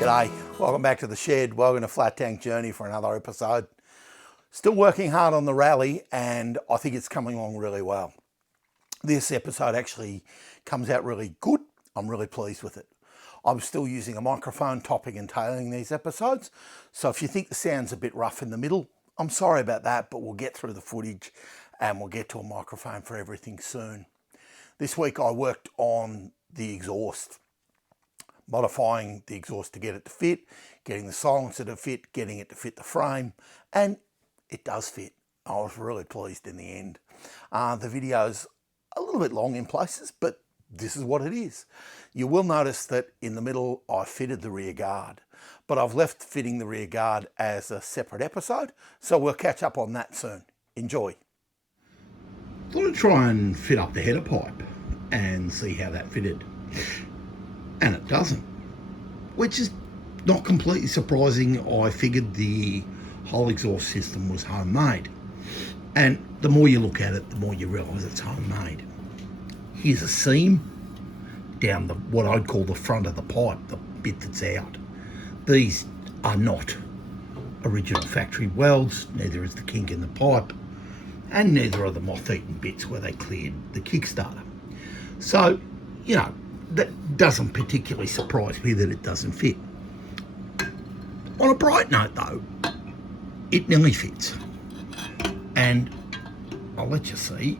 G'day, welcome back to the shed. Welcome to Flat Tank Journey for another episode. Still working hard on the Raleigh, and I think it's coming along really well. This episode actually comes out really good. I'm really pleased with it. I'm still using a microphone, topping and tailing these episodes. So if you think the sound's a bit rough in the middle, I'm sorry about that, but we'll get through the footage and we'll get to a microphone for everything soon. This week I worked on the exhaust, modifying the exhaust to get it to fit, getting the silencer to fit, getting it to fit the frame, and it does fit. I was really pleased in the end. The video's a little bit long in places, but this is what it is. You will notice that in the middle I fitted the rear guard, but I've left fitting the rear guard as a separate episode, so we'll catch up on that soon. Enjoy. Thought I'd try and fit up the header pipe and see how that fitted. And it doesn't, which is not completely surprising. I figured the whole exhaust system was homemade, and the more you look at it, the more you realise it's homemade. Here's a seam down what I'd call the front of the pipe, the bit that's out. These are not original factory welds, neither is the kink in the pipe, and neither are the moth-eaten bits where they cleared the kickstarter. So, you know, that doesn't particularly surprise me that it doesn't fit. On a bright note though, it nearly fits. And I'll let you see,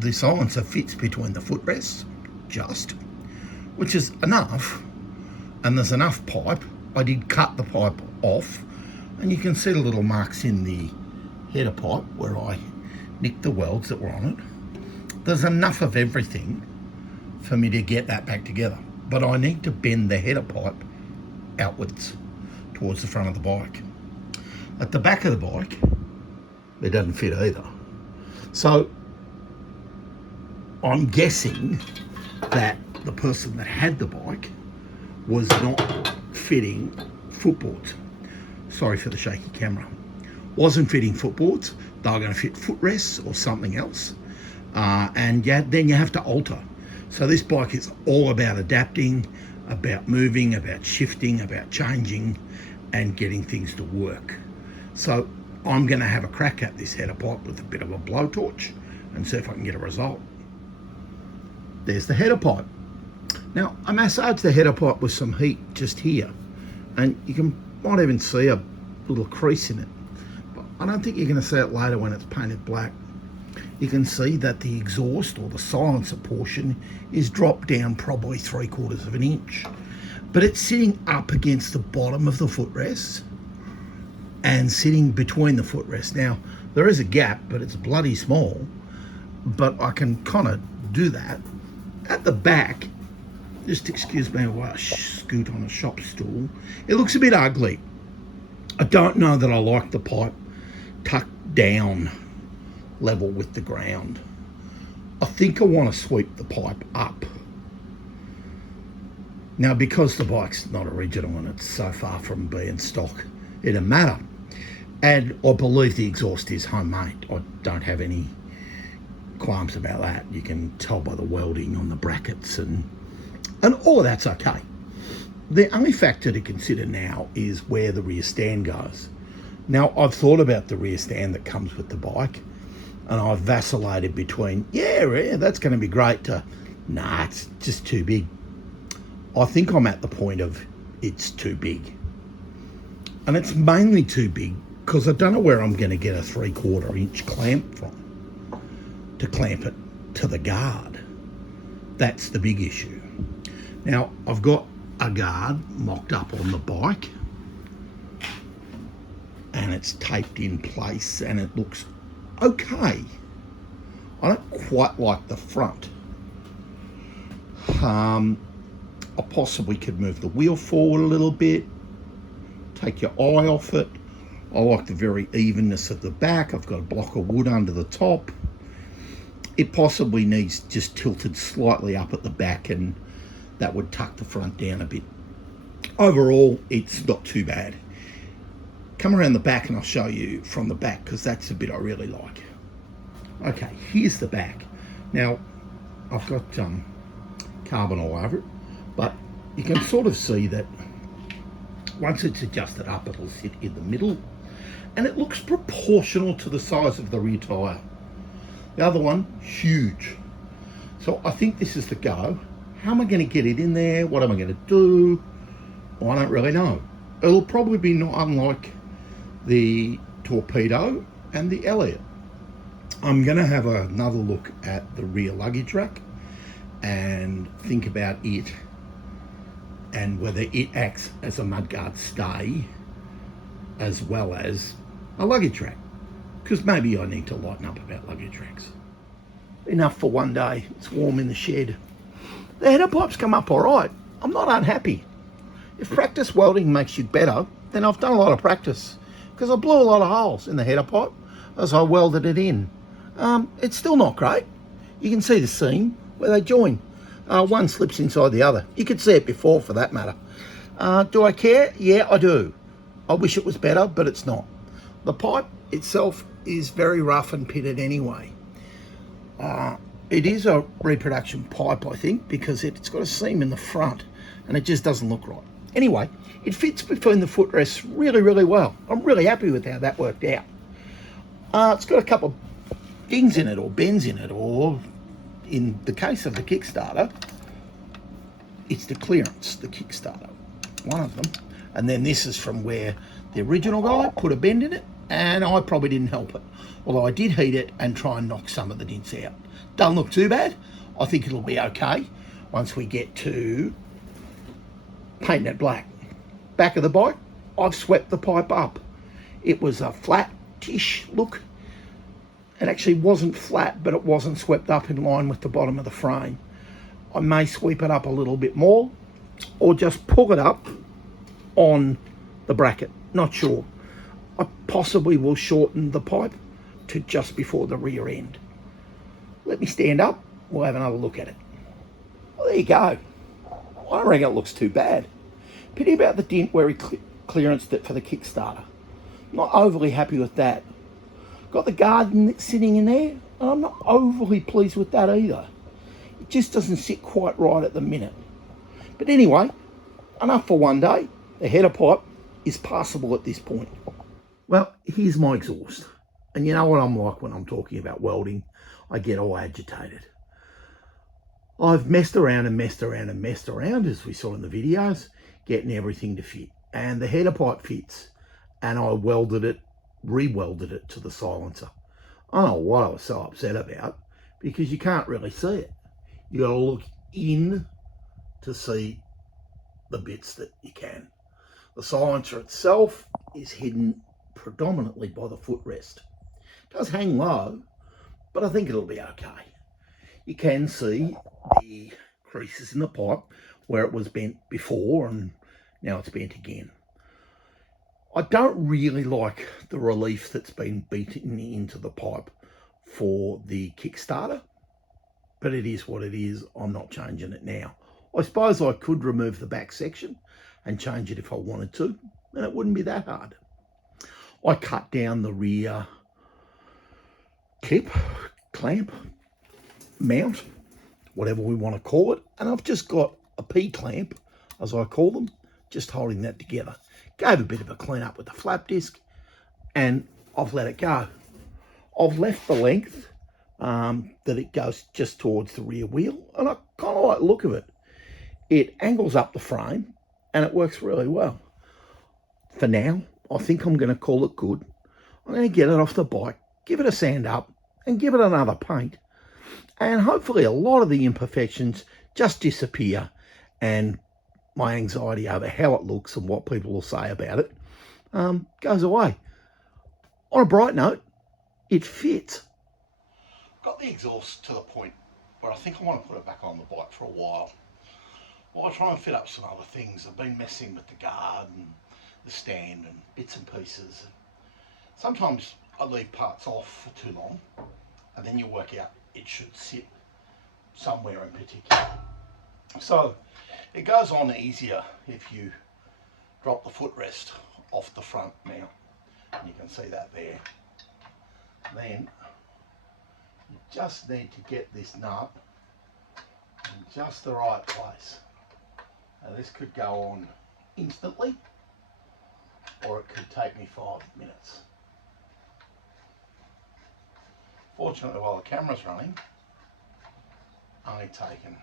the silencer fits between the footrests, just, which is enough. And there's enough pipe. I did cut the pipe off, and you can see the little marks in the header pipe where I nicked the welds that were on it. There's enough of everything for me to get that back together, but I need to bend the header pipe outwards towards the front of the bike. At the back of the bike, it doesn't fit either. So I'm guessing that the person that had the bike was not fitting footboards. Sorry for the shaky camera. Wasn't fitting footboards. They were going to fit footrests or something else. And yeah, then you have to alter. So this bike is all about adapting, about moving, about shifting, about changing and getting things to work. So I'm going to have a crack at this header pipe with a bit of a blowtorch and see if I can get a result. There's the header pipe. Now I massaged the header pipe with some heat just here, and you might even see a little crease in it. But I don't think you're going to see it later when it's painted black. You can see that the exhaust or the silencer portion is dropped down probably 3/4 of an inch, but it's sitting up against the bottom of the footrest and sitting between the footrest. Now there is a gap, but it's bloody small, but I can kind of do that. At the back, just excuse me while I scoot on a shop stool, it looks a bit ugly. I don't know that I like the pipe tucked down level with the ground. I think I want to sweep the pipe up. Now, because the bike's not original and it's so far from being stock, it doesn't matter. And I believe the exhaust is homemade. I don't have any qualms about that. You can tell by the welding on the brackets and all of that's okay. The only factor to consider now is where the rear stand goes. Now, I've thought about the rear stand that comes with the bike, and I've vacillated between, yeah, that's going to be great, to, nah, it's just too big. I think I'm at the point of it's too big. And it's mainly too big because I don't know where I'm going to get a 3/4 inch clamp from to clamp it to the guard. That's the big issue. Now, I've got a guard mocked up on the bike, and it's taped in place and it looks okay. I don't quite like the front. I possibly could move the wheel forward a little bit, take your eye off it. I like the very evenness of the back. I've got a block of wood under the top. It possibly needs just tilted slightly up at the back, and that would tuck the front down a bit. Overall, it's not too bad. Come around the back and I'll show you from the back, because that's the bit I really like. Okay, here's the back. Now, I've got carbon all over it, but you can sort of see that Once it's adjusted up, it'll sit in the middle, and it looks proportional to the size of the rear tyre. The other one, huge. So I think this is the go. How am I going to get it in there? What am I going to do? Well, I don't really know. It'll probably be not unlike the Torpedo and the Elliott. I'm going to have another look at the rear luggage rack and think about it and whether it acts as a mudguard stay as well as a luggage rack, because maybe I need to lighten up about luggage racks. Enough for one day. It's warm in the shed. The header pipes come up all right. I'm not unhappy. If practice welding makes you better, then I've done a lot of practice, because I blew a lot of holes in the header pipe as I welded it in. It's still not great. You can see the seam where they join. One slips inside the other. You could see it before, for that matter. Do I care? Yeah, I do. I wish it was better, but it's not. The pipe itself is very rough and pitted anyway. It is a reproduction pipe, I think, because it's got a seam in the front and it just doesn't look right. Anyway, it fits between the footrests really, really well. I'm really happy with how that worked out. It's got a couple of dings in it, or bends in it, or in the case of the Kickstarter, it's the clearance, the Kickstarter, one of them. And then this is from where the original guy put a bend in it, and I probably didn't help it. Although I did heat it and try and knock some of the dents out. Doesn't look too bad. I think it'll be okay once we get to painting it black. Back of the bike, I've swept the pipe up. It was a flat-ish look. It actually wasn't flat, but it wasn't swept up in line with the bottom of the frame. I may sweep it up a little bit more, or just pull it up on the bracket. Not sure. I possibly will shorten the pipe to just before the rear end. Let me stand up, we'll have another look at it. Well, there you go. I don't reckon it looks too bad. Pity about the dent where he clearanced it for the Kickstarter. Not overly happy with that. Got the garden sitting in there, and I'm not overly pleased with that either. It just doesn't sit quite right at the minute. But anyway, enough for one day. The header pipe is passable at this point. Well, here's my exhaust. And you know what I'm like when I'm talking about welding. I get all agitated. I've messed around and messed around and messed around, as we saw in the videos, getting everything to fit. And the header pipe fits. And I welded it, re-welded it to the silencer. I don't know what I was so upset about, because you can't really see it. You got to look in to see the bits that you can. The silencer itself is hidden predominantly by the footrest. It does hang low, but I think it'll be okay. You can see the creases in the pipe where it was bent before and now it's bent again. I don't really like the relief that's been beaten into the pipe for the Kickstarter, but it is what it is. I'm not changing it now. I suppose I could remove the back section and change it if I wanted to, and it wouldn't be that hard. I cut down the rear clip, clamp, mount, whatever we want to call it, and I've just got a P-clamp, as I call them, just holding that together. Gave a bit of a clean up with the flap disc, and I've let it go. I've left the length that it goes just towards the rear wheel, and I kind of like the look of it. It angles up the frame, and it works really well. For now, I think I'm going to call it good. I'm going to get it off the bike, give it a sand up, and give it another paint. And hopefully a lot of the imperfections just disappear, and my anxiety over how it looks and what people will say about it goes away. On a bright note, it fits. Got the exhaust to the point where I think I want to put it back on the bike for a while. While I try and fit up some other things. I've been messing with the guard and the stand and bits and pieces. Sometimes I leave parts off for too long, and then you work out it should sit somewhere in particular. So it goes on easier if you drop the footrest off the front now, and you can see that there. Then you just need to get this nut in just the right place. Now this could go on instantly, or it could take me 5 minutes. Fortunately, while the camera's running, only taken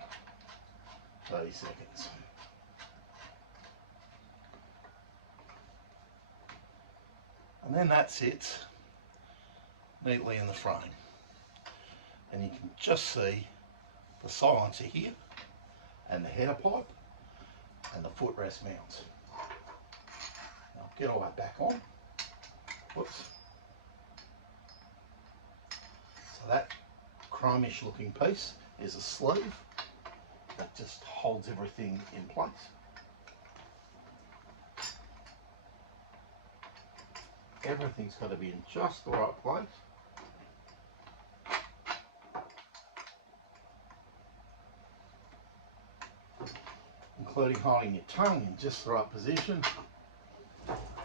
30 seconds. And then that sits neatly in the frame. And you can just see the silencer here, and the header pipe, and the footrest mounts. Now get all that back on. Whoops. So that chromish looking piece is a sleeve that just holds everything in place. Everything's got to be in just the right place. Including holding your tongue in just the right position,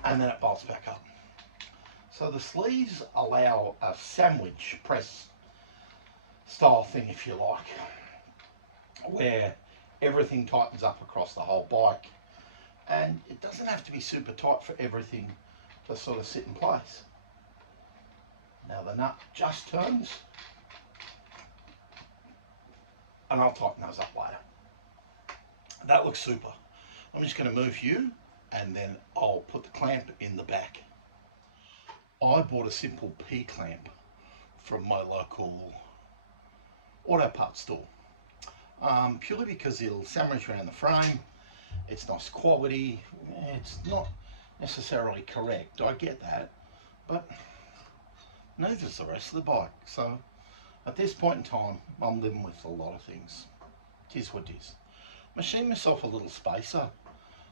and then it bolts back up. So the sleeves allow a sandwich press style thing, if you like, where everything tightens up across the whole bike, and it doesn't have to be super tight for everything to sort of sit in place. Now the nut just turns, and I'll tighten those up later. That looks super. I'm just going to move you, and then I'll put the clamp in the back. I bought a simple P-clamp from my local auto parts store, purely because it'll sandwich around the frame. It's nice quality. It's not necessarily correct, I get that, but neither's the rest of the bike. So at this point in time, I'm living with a lot of things. It is what it is. Machine myself a little spacer.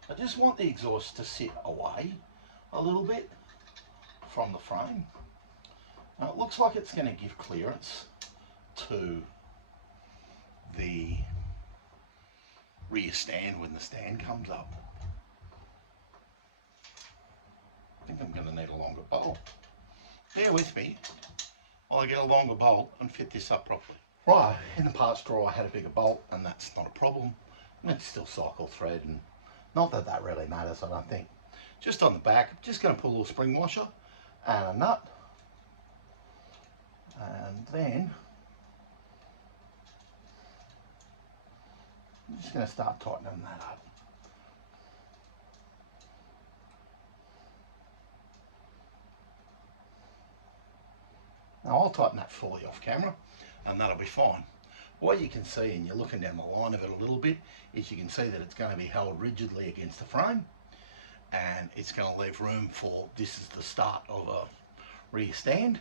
I just want the exhaust to sit away a little bit from the frame. Now it looks like it's going to give clearance to the rear stand when the stand comes up. I think I'm going to need a longer bolt. Bear with me while I get a longer bolt and fit this up properly. Right, in the parts drawer I had a bigger bolt, and that's not a problem. It's still cycle thread, and not that that really matters, I don't think. Just on the back, I'm just going to put a little spring washer and a nut, and then I'm just going to start tightening that up. Now I'll tighten that fully off camera, and that'll be fine. What you can see, and you're looking down the line of it a little bit, is you can see that it's going to be held rigidly against the frame, and it's going to leave room for, this is the start of a rear stand,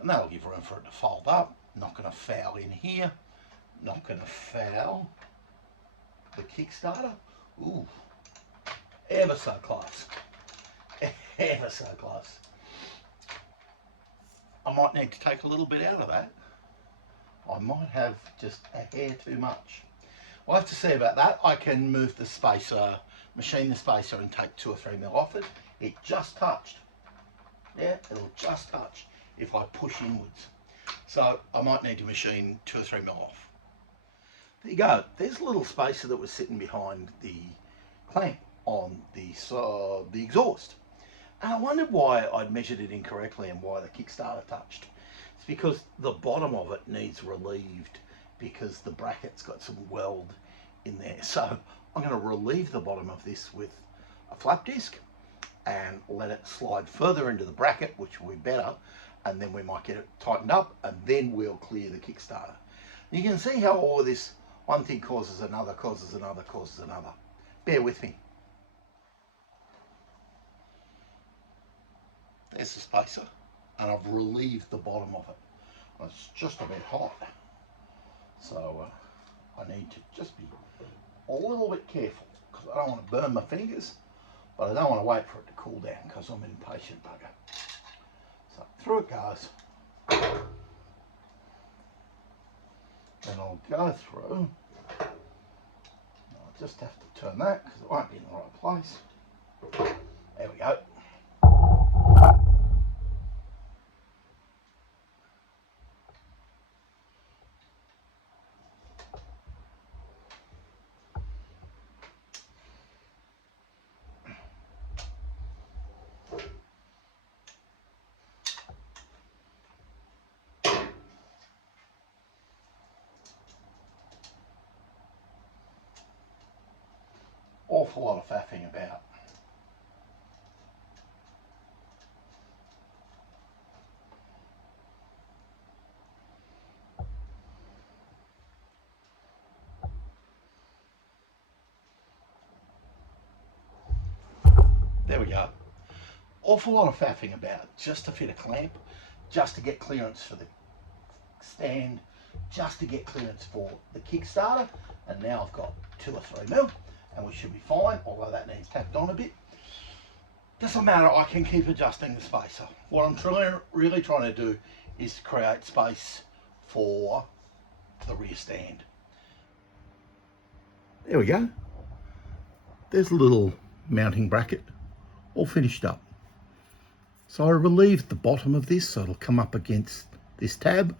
and that'll give room for it to fold up. Not going to foul in here, not going to foul the Kickstarter. Ooh, ever so close, ever so close. I might need to take a little bit out of that. I might have just a hair too much. We'll have to see about that. I can move the spacer, machine the spacer, and take 2 or 3 mil off it. It just touched. Yeah, it'll just touch if I push inwards. So I might need to machine 2 or 3 mil off. There you go. There's a little spacer that was sitting behind the clamp on the exhaust. And I wondered why I'd measured it incorrectly and why the Kickstarter touched. It's because the bottom of it needs relieved because the bracket's got some weld in there. So I'm going to relieve the bottom of this with a flap disc and let it slide further into the bracket, which will be better, and then we might get it tightened up, and then we'll clear the Kickstarter. You can see how all of this, one thing causes another, causes another, causes another. Bear with me. There's the spacer, and I've relieved the bottom of it. It's just a bit hot, so I need to just be a little bit careful because I don't want to burn my fingers, but I don't want to wait for it to cool down because I'm an impatient bugger. So through it goes. Then I'll go through. I'll just have to turn that because it won't be in the right place. There we go. Awful lot of faffing about. There we go. Awful lot of faffing about just to fit a clamp, just to get clearance for the stand, just to get clearance for the Kickstarter. And now I've got 2 or 3 mil and we should be fine, although that needs tacked on a bit. Doesn't matter, I can keep adjusting the spacer. What I'm really trying to do is create space for the rear stand. There we go. There's a little mounting bracket all finished up. So I relieved the bottom of this so it'll come up against this tab.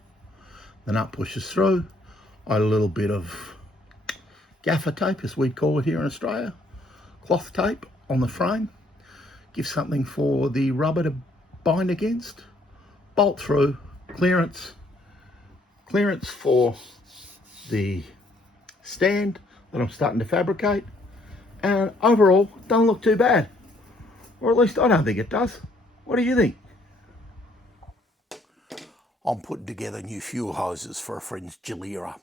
The nut pushes through. I had a little bit of gaffer tape, as we'd call it here in Australia, cloth tape on the frame. Give something for the rubber to bind against. Bolt through, clearance for the stand that I'm starting to fabricate. And overall, doesn't look too bad. Or at least I don't think it does. What do you think? I'm putting together new fuel hoses for a friend's Gilera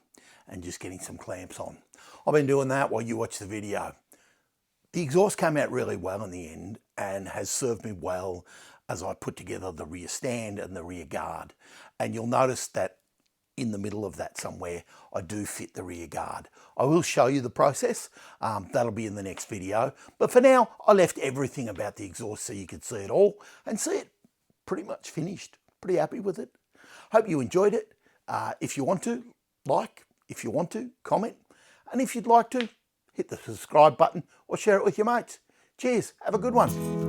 and just getting some clamps on. I've been doing that while you watch the video. The exhaust came out really well in the end and has served me well as I put together the rear stand and the rear guard. And you'll notice that in the middle of that somewhere, I do fit the rear guard. I will show you the process. That'll be in the next video. But for now, I left everything about the exhaust so you could see it all and see it pretty much finished. Pretty happy with it. Hope you enjoyed it. If you want to, like. If you want to, comment. And if you'd like to, hit the subscribe button or share it with your mates. Cheers. Have a good one.